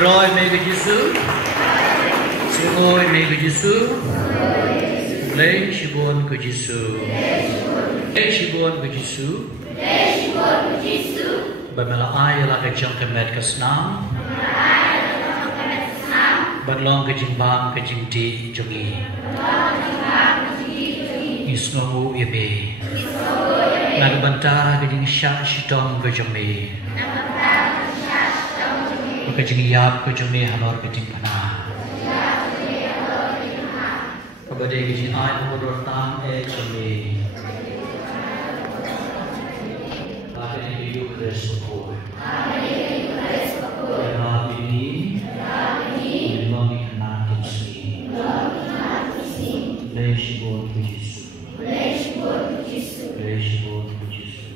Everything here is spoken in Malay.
Rồi mê Đức Giêsu, sự ôi mê Đức Giêsu, lấy sự buồn của Giêsu, lấy sự buồn của Giêsu, bởi mà là ai là cái trong cái mệt cái snam, bạn long cái chim bang cái chim ti trong ý, isnomu ibe, nag bantara cái chim sha shitong cái trong ý. Kajing yap kajumi halor kajing pana. Kabade kajing ay modor tam e kajumi. Akin ay yu kresoko. Rabini. Lomi hanan kajumi. Leishbon kujisu. Leishbon kujisu.